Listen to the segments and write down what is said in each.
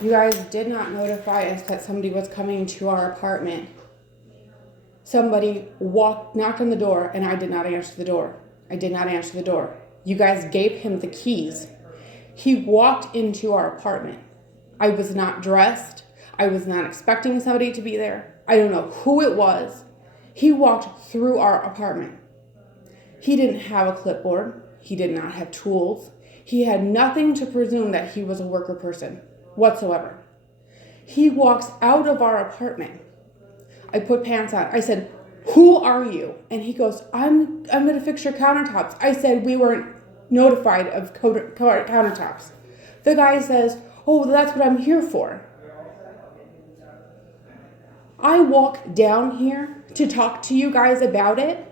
You guys did not notify us that somebody was coming to our apartment. Somebody knocked on the door, and I did not answer the door. I did not answer the door. You guys gave him the keys. He walked into our apartment. I was not dressed. I was not expecting somebody to be there. I don't know who it was. He walked through our apartment. He didn't have a clipboard. He did not have tools. He had nothing to presume that he was a worker person whatsoever. He walks out of our apartment. I put pants on. I said, "Who are you?" And he goes, I'm going to fix your countertops. I said, "We weren't notified of countertops." The guy says, "Oh, that's what I'm here for." I walk down here to talk to you guys about it.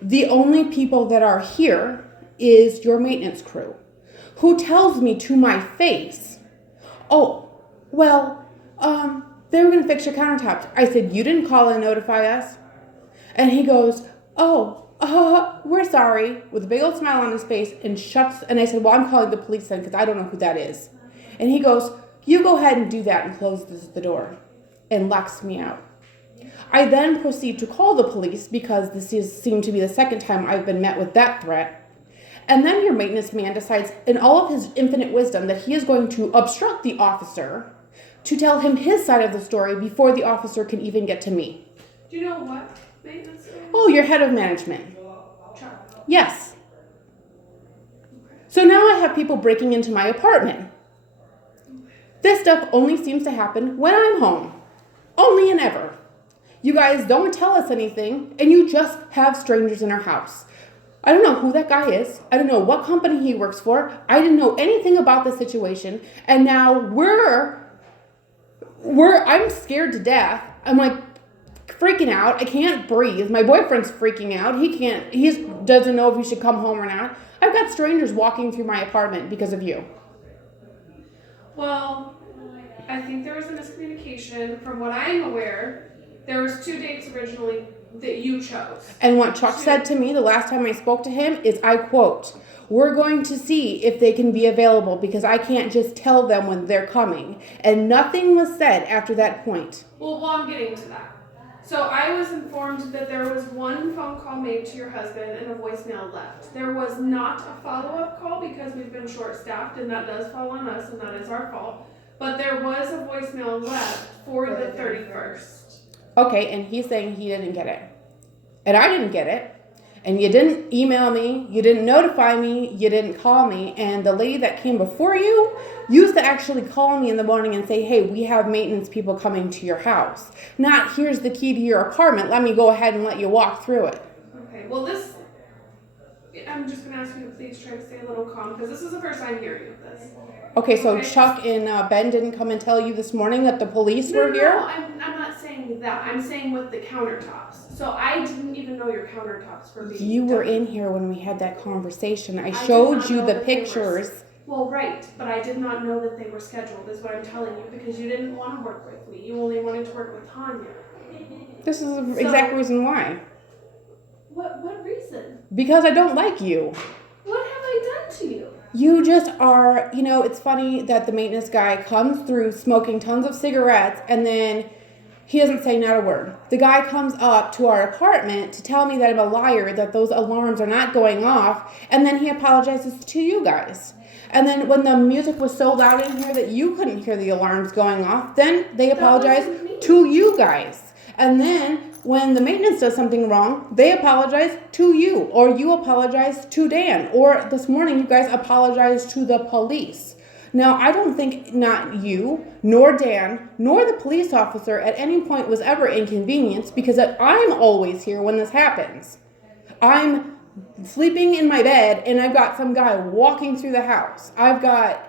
The only people that are here is your maintenance crew, who tells me to my face, "Oh, well, they were going to fix your countertops." I said, "You didn't call and notify us?" And he goes, "Oh, we're sorry," with a big old smile on his face, and shuts. And I said, "Well, I'm calling the police then, because I don't know who that is." And he goes, "You go ahead and do that," and closes the door and locks me out. I then proceed to call the police, because seemed to be the second time I've been met with that threat. And then your maintenance man decides, in all of his infinite wisdom, that he is going to obstruct the officer to tell him his side of the story before the officer can even get to me. Do you know what maintenance man? Oh, your head of management. Chuck. Yes. So now I have people breaking into my apartment. This stuff only seems to happen when I'm home. Only and ever. You guys don't tell us anything, and you just have strangers in our house. I don't know who that guy is. I don't know what company he works for. I didn't know anything about the situation. And now I'm scared to death. I'm like freaking out. I can't breathe. My boyfriend's freaking out. He doesn't know if he should come home or not. I've got strangers walking through my apartment because of you. Well, I think there was a miscommunication. From what I'm aware, there was 2 dates originally that you chose. And what Chuck said to me the last time I spoke to him is, I quote, "We're going to see if they can be available, because I can't just tell them when they're coming." And nothing was said after that point. Well, I'm getting to that. So I was informed that there was one phone call made to your husband and a voicemail left. There was not a follow-up call, because we've been short-staffed, and that does fall on us, and that is our fault. But there was a voicemail left for the 31st. Okay, and he's saying he didn't get it. And I didn't get it. And you didn't email me, you didn't notify me, you didn't call me. And the lady that came before you used to actually call me in the morning and say, "Hey, we have maintenance people coming to your house." Not, "Here's the key to your apartment, let me go ahead and let you walk through it." Okay, well I'm just going to ask you to please try to stay a little calm, because this is the first I'm hearing of this. Okay, so Chuck and Ben didn't come and tell you this morning that the police were here? No, I'm not saying that. I'm saying with the countertops. So I didn't even know your countertops were being You were done. in here when we had that conversation. I showed you the pictures. Well, right, but I did not know that they were scheduled, is what I'm telling you, because you didn't want to work with me. You only wanted to work with Tanya. This is the exact reason why. What reason? Because I don't like you. What have I done to you? You just are, it's funny that the maintenance guy comes through smoking tons of cigarettes, and then he doesn't say not a word. The guy comes up to our apartment to tell me that I'm a liar, that those alarms are not going off, and then he apologizes to you guys. And then when the music was so loud in here that you couldn't hear the alarms going off, then they apologize to you guys. And then when the maintenance does something wrong, they apologize to you, or you apologize to Dan, or this morning you guys apologize to the police. Now, I don't think not you, nor Dan, nor the police officer at any point was ever inconvenienced, because I'm always here when this happens. I'm sleeping in my bed, and I've got some guy walking through the house. I've got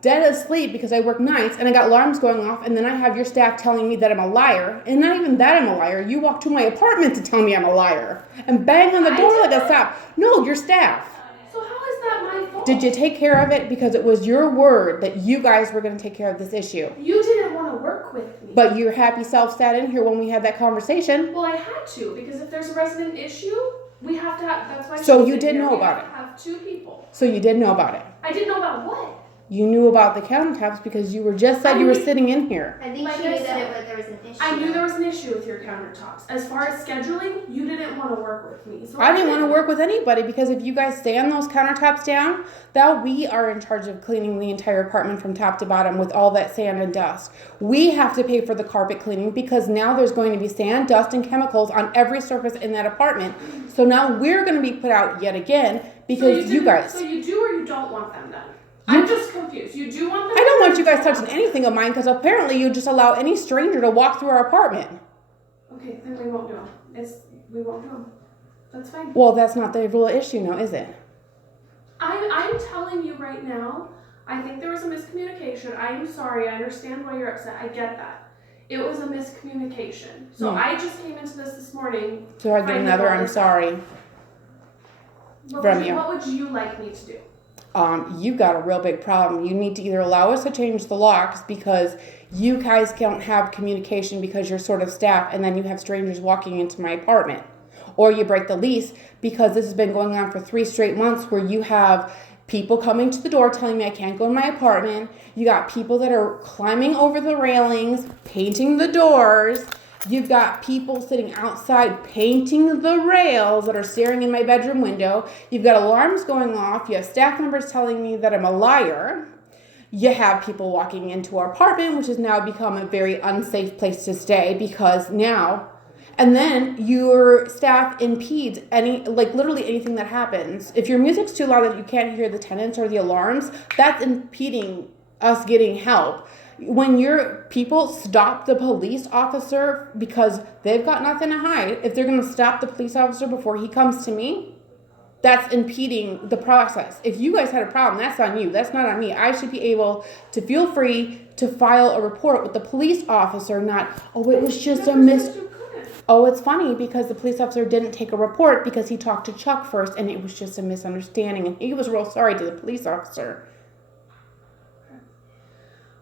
dead asleep because I work nights, and I got alarms going off, and then I have your staff telling me that I'm a liar, and not even that I'm a liar. You walk to my apartment to tell me I'm a liar, and bang on the door like a sap. No, your staff. So how is that my fault? Did you take care of it? Because it was your word that you guys were going to take care of this issue. You didn't want to work with me. But your happy self sat in here when we had that conversation. Well, I had to, because if there's a resident issue, we have to have, that's why. So you did know about it. We have 2 people. So you did know about it. I didn't know about what? You knew about the countertops because you were just said you were sitting in here. I think Like she I knew said, that there was an issue. I knew there was an issue with your countertops. As far as scheduling, you didn't want to work with me. So I didn't want to work with anybody because if you guys stand those countertops down, that we are in charge of cleaning the entire apartment from top to bottom with all that sand and dust. We have to pay for the carpet cleaning because now there's going to be sand, dust, and chemicals on every surface in that apartment. So now we're going to be put out yet again because you guys. So you do or you don't want them done? I'm just confused. You do want them? I don't want you guys touching anything of mine because apparently you just allow any stranger to walk through our apartment. Okay, then we won't do them. We won't do them. That's fine. Well, that's not the real issue now, is it? I'm telling you right now, I think there was a miscommunication. I'm sorry. I understand why you're upset. I get that. It was a miscommunication. So I just came into this morning. So I get another I'm sorry from you. What would you like me to do? You've got a real big problem. You need to either allow us to change the locks because you guys don't have communication because you're sort of staff and then you have strangers walking into my apartment. Or you break the lease because this has been going on for 3 straight months where you have people coming to the door telling me I can't go in my apartment. You got people that are climbing over the railings, painting the doors. You've got people sitting outside painting the rails that are staring in my bedroom window. You've got alarms going off. You have staff members telling me that I'm a liar. You have people walking into our apartment, which has now become a very unsafe place to stay because now, and then your staff impedes literally anything that happens. If your music's too loud that you can't hear the tenants or the alarms, that's impeding us getting help. When your people stop the police officer because they've got nothing to hide, if they're going to stop the police officer before he comes to me, that's impeding the process. If you guys had a problem, that's on you. That's not on me. I should be able to feel free to file a report with the police officer, not, it was just a mis... Oh, it's funny because the police officer didn't take a report because he talked to Chuck first and it was just a misunderstanding and he was real sorry to the police officer.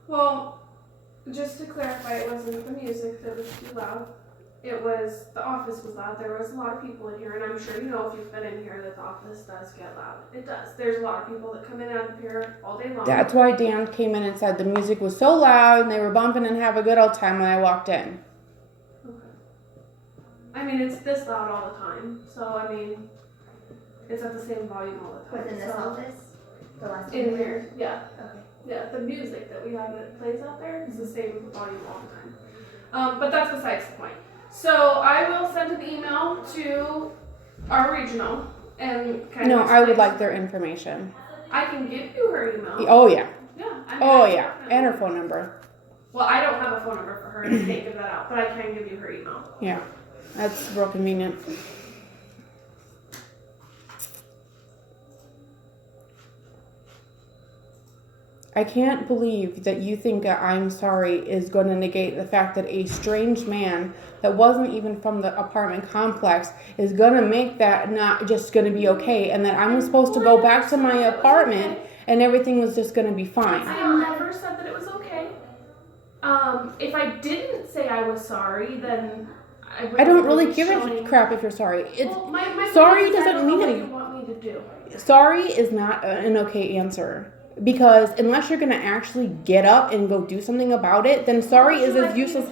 Well, just to clarify, it wasn't the music that was too loud. It was, the office was loud. There was a lot of people in here, and I'm sure you know if you've been in here that the office does get loud. It does. There's a lot of people that come in and out of here all day long. That's why Dan came in and said the music was so loud and they were bumping and have a good old time when I walked in. Okay. I mean, it's this loud all the time, so I mean, it's at the same volume all the time. Within this office? The last In one? here, yeah. Okay. Yeah, the music that we have that plays out there is the same volume all the time. But that's besides the point. So I will send an email to our regional and kind of. No, I would like their information. I can give you her email. Oh, yeah. Yeah. I mean, Oh, yeah. And her phone number. Well, I don't have a phone number for her, and I can't give that out, but I can give you her email. Yeah. That's real convenient. I can't believe that you think that I'm sorry is going to negate the fact that a strange man that wasn't even from the apartment complex is going to make that not just going to be okay and that I'm supposed to go back to my apartment and everything was just going to be fine. I never said that it was okay. If I didn't say I was sorry, then I don't really give a crap if you're sorry. Sorry doesn't mean anything. What you want me to do? Sorry is not an okay answer. Because unless you're going to actually get up and go do something about it, then sorry is as useless.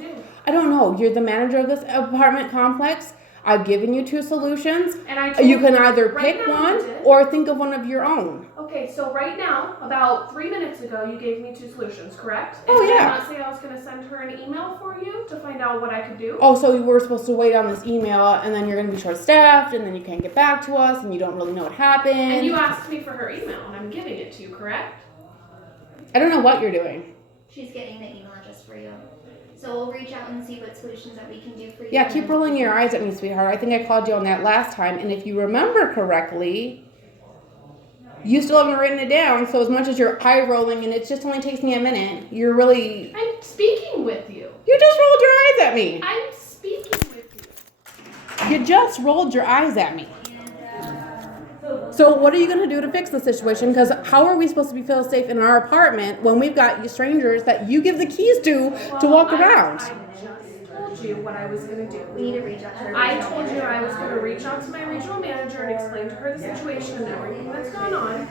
I don't know. You're the manager of this apartment complex. I've given you 2 solutions. And you can either pick one or think of one of your own. Okay, so right now, about 3 minutes ago, you gave me 2 solutions, correct? Oh, yeah. Did I not say I was going to send her an email for you to find out what I could do? Oh, so you were supposed to wait on this email, and then you're going to be short-staffed, and then you can't get back to us, and you don't really know what happened. And you asked me for her email, and I'm giving it to you, correct? I don't know what you're doing. She's getting the email address for you. So we'll reach out and see what solutions that we can do for you. Yeah, keep rolling your eyes at me, sweetheart. I think I called you on that last time, and if you remember correctly, you still haven't written it down, so as much as you're eye rolling and it just only takes me a minute, you're really... I'm speaking with you. You just rolled your eyes at me. I'm speaking with you. You just rolled your eyes at me. So what are you going to do to fix the situation? Because how are we supposed to feel safe in our apartment when we've got you strangers that you give the keys to walk around? I just told you what I was going to do. We need to reach out to her. I told you I was going to reach out to my regional manager and explain to her the situation and everything that's gone on.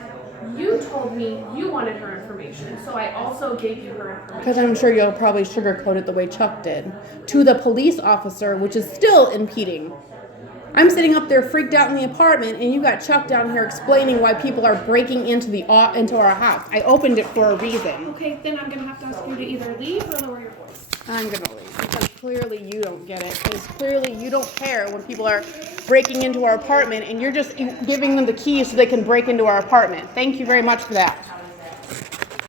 You told me you wanted her information, so I also gave you her information. Because I'm sure you'll probably sugarcoat it the way Chuck did to the police officer, which is still impeding. I'm sitting up there freaked out in the apartment, and you got Chuck down here explaining why people are breaking into our house. I opened it for a reason. Okay, then I'm gonna have to ask you to either leave or lower your voice. I'm gonna leave because clearly you don't get it. Because clearly you don't care when people are breaking into our apartment, and you're just giving them the keys so they can break into our apartment. Thank you very much for that.